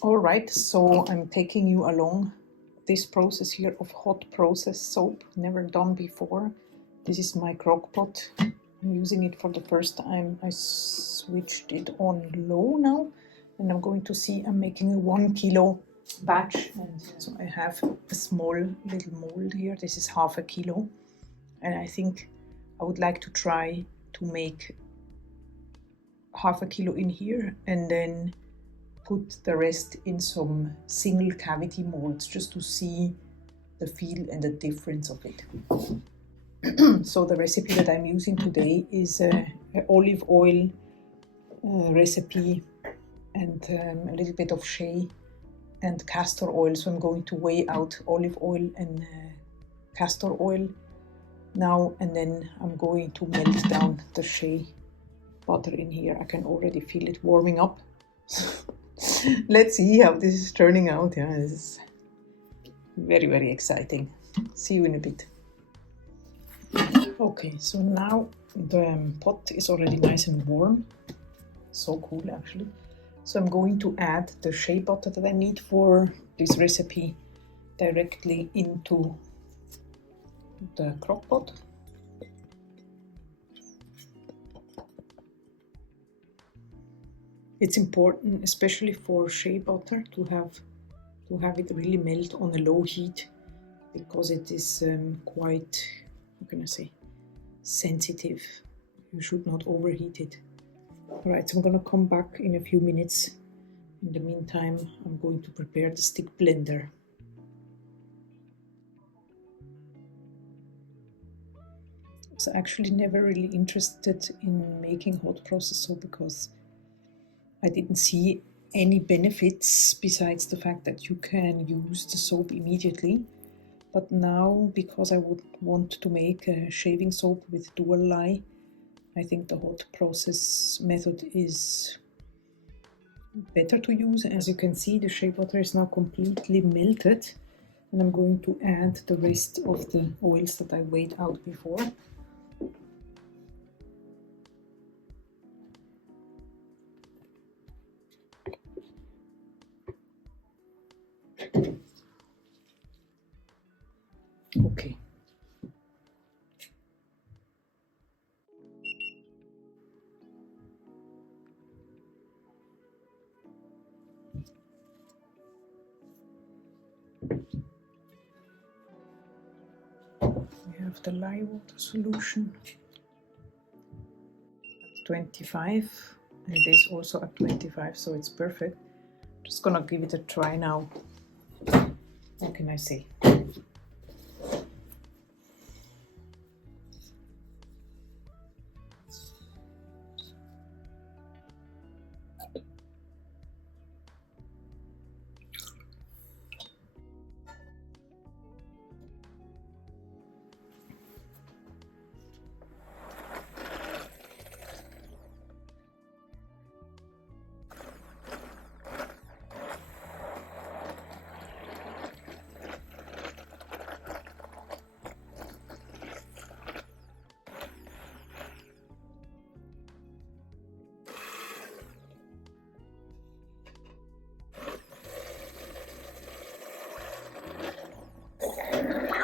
Alright, so I'm taking you along this process here of hot process soap, never done before. This is my crock pot. I'm using it for the first time. I switched it on low now, and I'm going to see, I'm making a 1 kilo batch, and so I have a small little mold here. This is half a kilo, and I think I would like to try to make half a kilo in here and then put the rest in some single cavity molds just to see the feel and the difference of it. So the recipe that I'm using today is an olive oil recipe and a little bit of shea and castor oil. So I'm going to weigh out olive oil and castor oil now, and then I'm going to melt down the shea butter in here. I can already feel it warming up. Let's see how this is turning out. Yeah, this is very, very exciting. See you in a bit. Okay, so now the pot is already nice and warm. So cool, actually. So I'm going to add the shea butter that I need for this recipe directly into the crock pot. It's important, especially for shea butter, to have it really melt on a low heat, because it is quite, how can I say, sensitive. You should not overheat it. Alright, so I'm gonna come back in a few minutes. In the meantime, I'm going to prepare the stick blender. I was actually never really interested in making hot process soap because I didn't see any benefits besides the fact that you can use the soap immediately. But now, because I would want to make a shaving soap with dual lye, I think the hot process method is better to use. As you can see, the shea butter is now completely melted, and I'm going to add the rest of the oils that I weighed out before. Okay. We have the lye water solution at 25, and this also at 25, so it's perfect. Just gonna give it a try now. What can I say?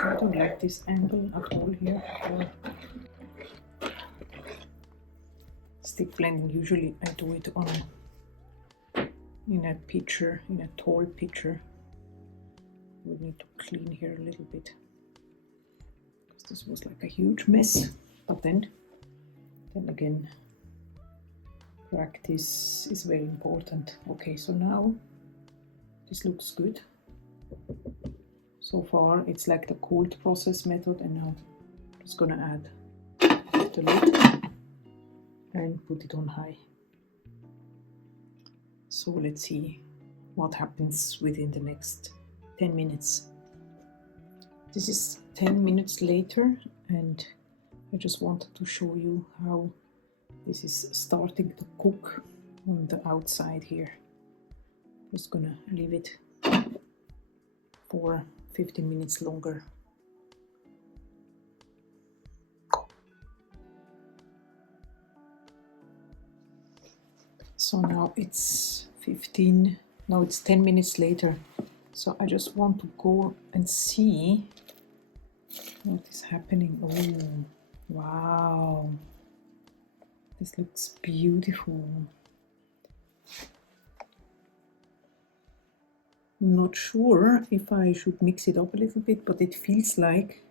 I don't like this angle at all here. Stick blending, usually I do it on in a pitcher, in a tall pitcher. We need to clean here a little bit, because this was like a huge mess. But then again, practice is very important. Okay, so now this looks good. So far it's like the cold process method, and now I'm just gonna add the lid and put it on high. So let's see what happens within the next 10 minutes. This is 10 minutes later, and I just wanted to show you how this is starting to cook on the outside here. Just gonna leave it for 15 minutes longer. So now it's 15 Now it's 10 minutes later, so I just want to go and see what is happening. Oh, wow, this looks beautiful. I'm not sure if I should mix it up a little bit, but it feels like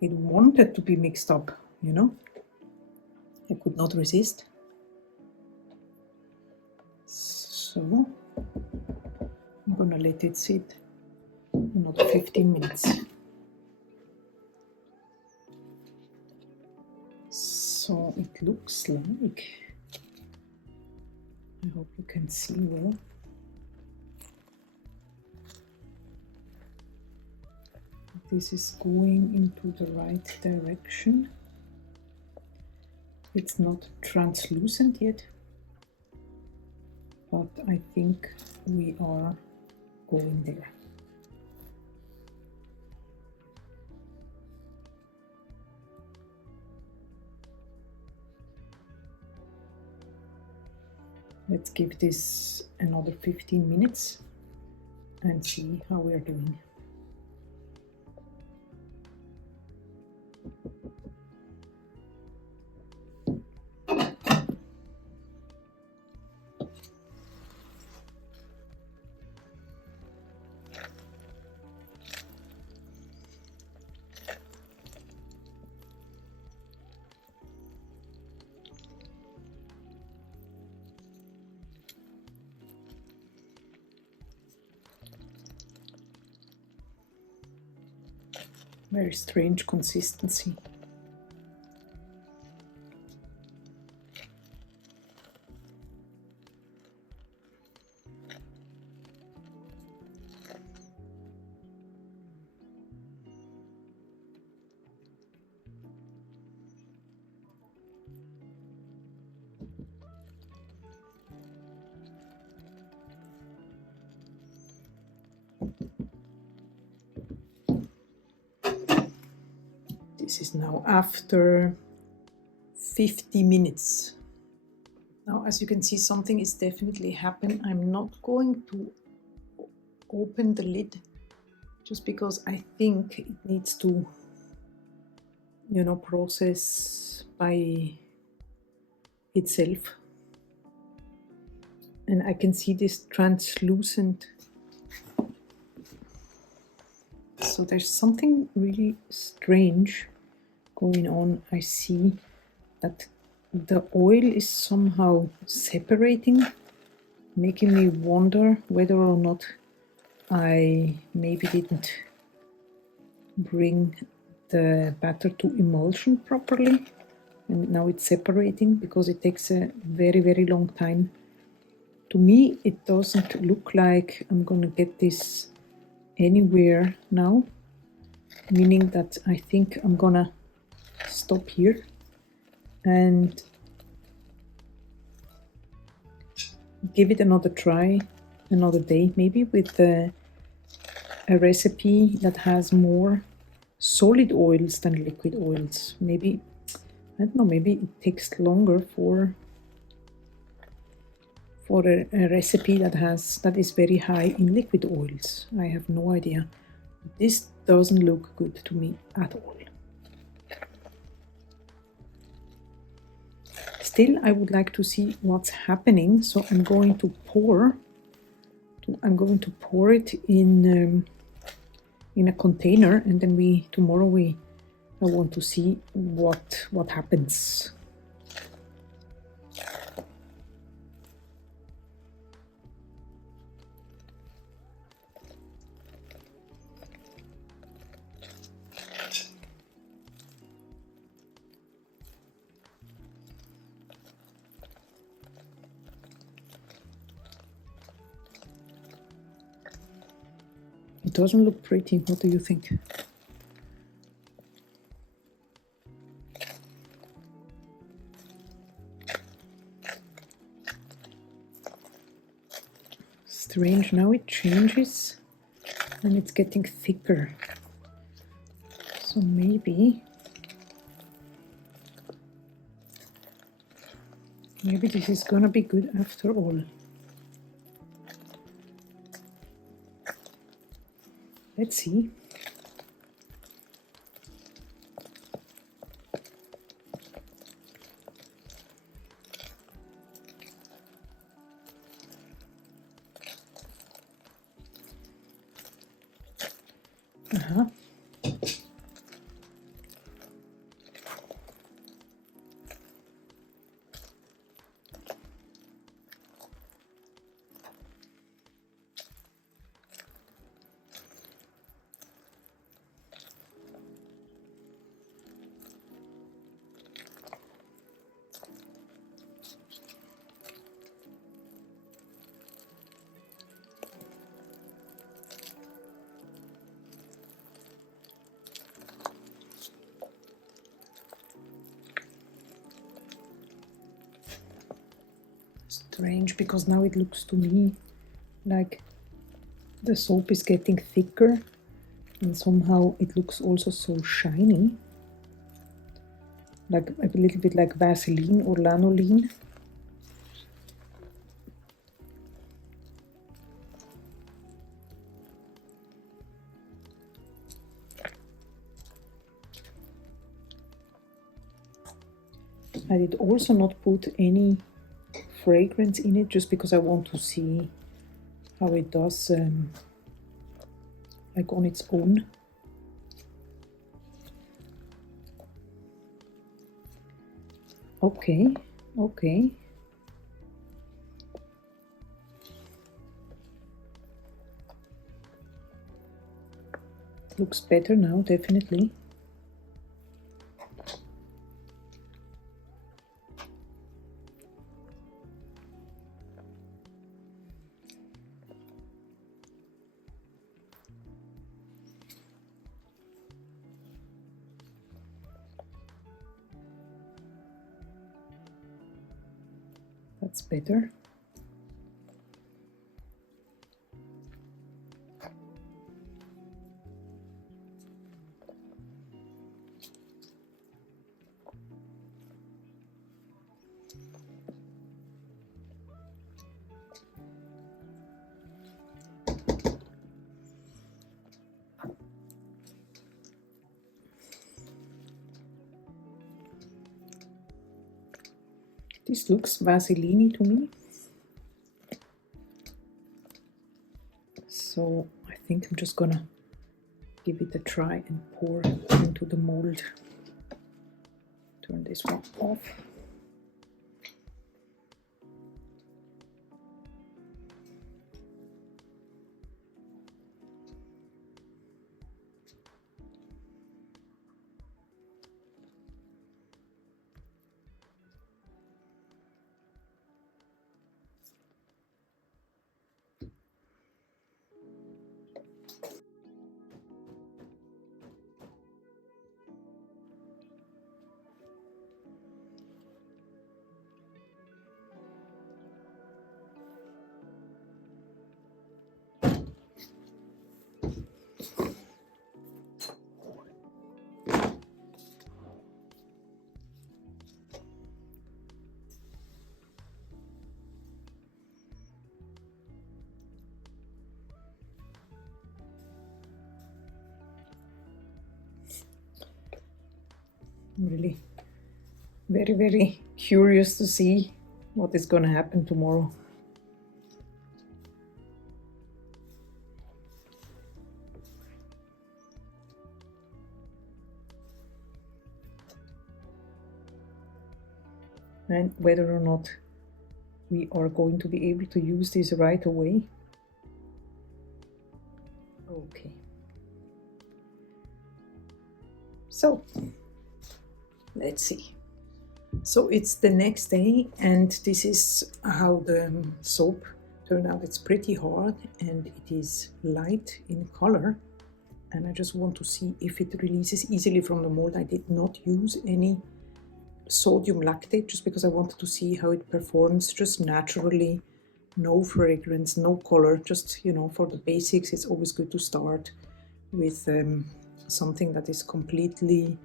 it wanted to be mixed up, you know? I could not resist. So I'm gonna let it sit another 15 minutes. So it looks like, I hope you can see well. This is going into the right direction. It's not translucent yet, but I think we are going there. Let's give this another 15 minutes and see how we are doing. Very strange consistency. This is now after 50 minutes. Now, as you can see, something is definitely happening. I'm not going to open the lid just because I think it needs to, you know, process by itself. And I can see this translucent. So there's something really strange going on. I see that the oil is somehow separating, making me wonder whether or not I maybe didn't bring the batter to emulsion properly, and now it's separating because it takes a very, very long time. To me, it doesn't look like I'm gonna get this anywhere now, meaning that I think I'm gonna stop here and give it another try another day, maybe with a recipe that has more solid oils than liquid oils. Maybe, I don't know, maybe it takes longer for a recipe that is very high in liquid oils. I have no idea. This doesn't look good to me at all. Still, I would like to see what's happening, so I'm going to pour it in a container, and then tomorrow I want to see what happens. It doesn't look pretty. What do you think? Strange, now it changes and it's getting thicker. So maybe this is gonna be good after all. Let's see. Uh-huh. Strange, because now it looks to me like the soap is getting thicker and somehow it looks also so shiny, like a little bit like Vaseline or lanolin. I did also not put any fragrance in it just because I want to see how it does like on its own. Okay, okay. Looks better now, definitely. That's better. This looks Vaseline to me. So I think I'm just gonna give it a try and pour into the mold. Turn this one off. I'm really very curious to see what is going to happen tomorrow. And whether or not we are going to be able to use this right away. Okay. So, let's see. So it's the next day and this is how the soap turned out. It's pretty hard and it is light in color. And I just want to see if it releases easily from the mold. I did not use any sodium lactate just because I wanted to see how it performs just naturally. No fragrance, no color, just, you know, for the basics. It's always good to start with something that is completely,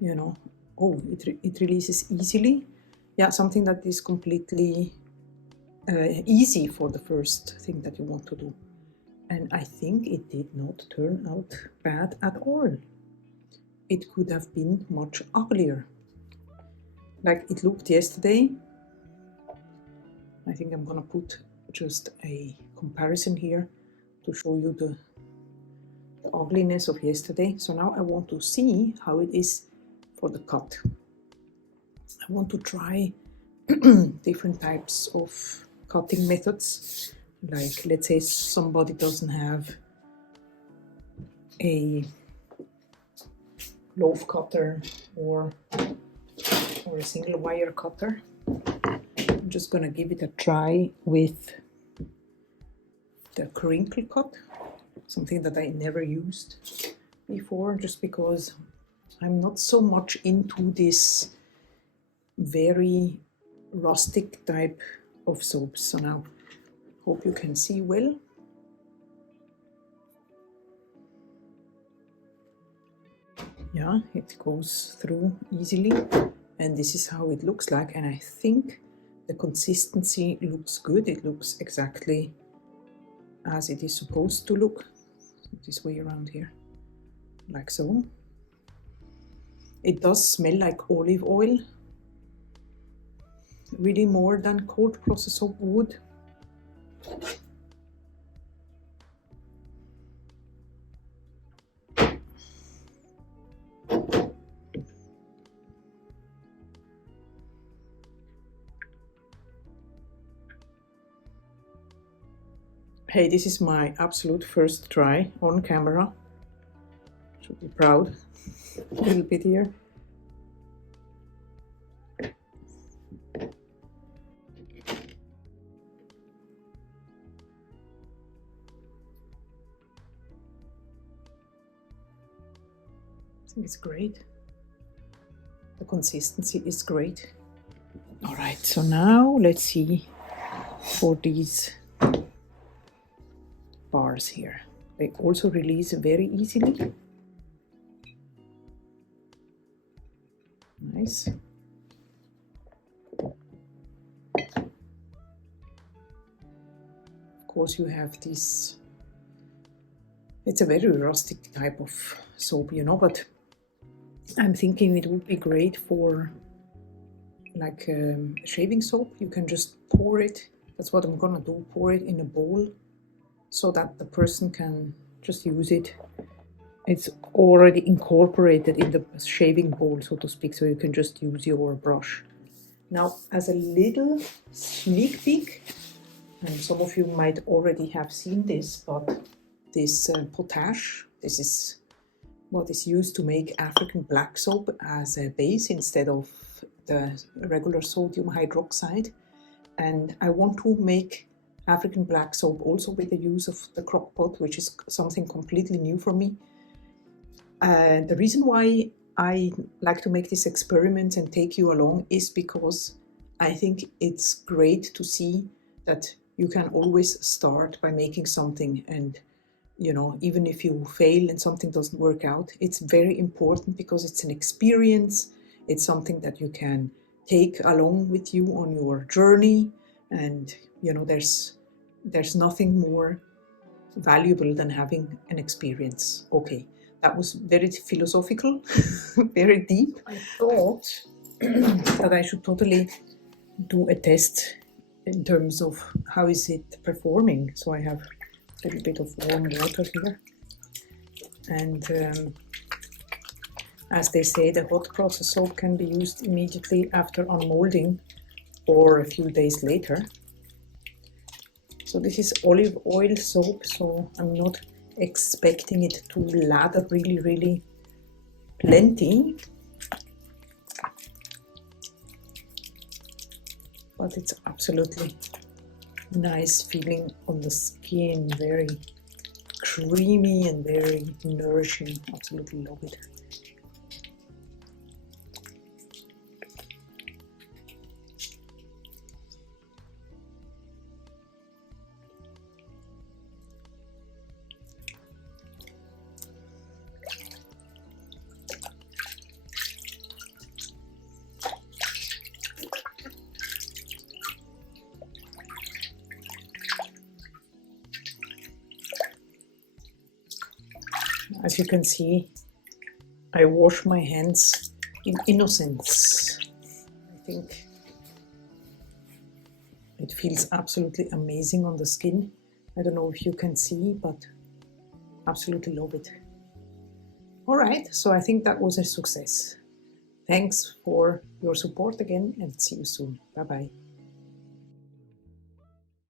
you know, oh, it releases easily. Yeah, something that is completely easy for the first thing that you want to do. And I think it did not turn out bad at all. It could have been much uglier. Like it looked yesterday. I think I'm gonna put just a comparison here to show you the ugliness of yesterday. So now I want to see how it is for the cut. I want to try different types of cutting methods. Like let's say somebody doesn't have a loaf cutter or a single wire cutter. I'm just gonna give it a try with the crinkle cut, something that I never used before, just because I'm not so much into this very rustic type of soaps. So now, hope you can see well. Yeah, it goes through easily, and this is how it looks like. And I think the consistency looks good. It looks exactly as it is supposed to look, this way around here, like so. It does smell like olive oil, really more than cold process soap would. Hey, this is my absolute first try on camera. Should be proud a little bit here. I think it's great. The consistency is great. All right, so now let's see for these bars here. They also release very easily. Nice. Of course you have this, it's a very rustic type of soap, you know, but I'm thinking it would be great for like shaving soap. You can just pour it, that's what I'm gonna do, pour it in a bowl so that the person can just use it. It's already incorporated in the shaving bowl, so to speak, so you can just use your brush. Now, as a little sneak peek, and some of you might already have seen this, but this potash, this is what is used to make African black soap as a base instead of the regular sodium hydroxide. And I want to make African black soap also with the use of the crock pot, which is something completely new for me. The reason why I like to make this experiment and take you along is because I think it's great to see that you can always start by making something, and you know, even if you fail and something doesn't work out, it's very important because it's an experience. It's something that you can take along with you on your journey, and you know, there's nothing more valuable than having an experience. Okay, that was very philosophical, very deep. I thought that I should totally do a test in terms of how is it performing. So I have a little bit of warm water here, and as they say, the hot process soap can be used immediately after unmolding or a few days later. So this is olive oil soap, so I'm not expecting it to lather really plenty, but it's absolutely nice feeling on the skin, very creamy and very nourishing. Absolutely love it. As you can see, I wash my hands in innocence. I think it feels absolutely amazing on the skin. I don't know if you can see, but absolutely love it. All right, so I think that was a success. Thanks for your support again and see you soon. Bye-bye.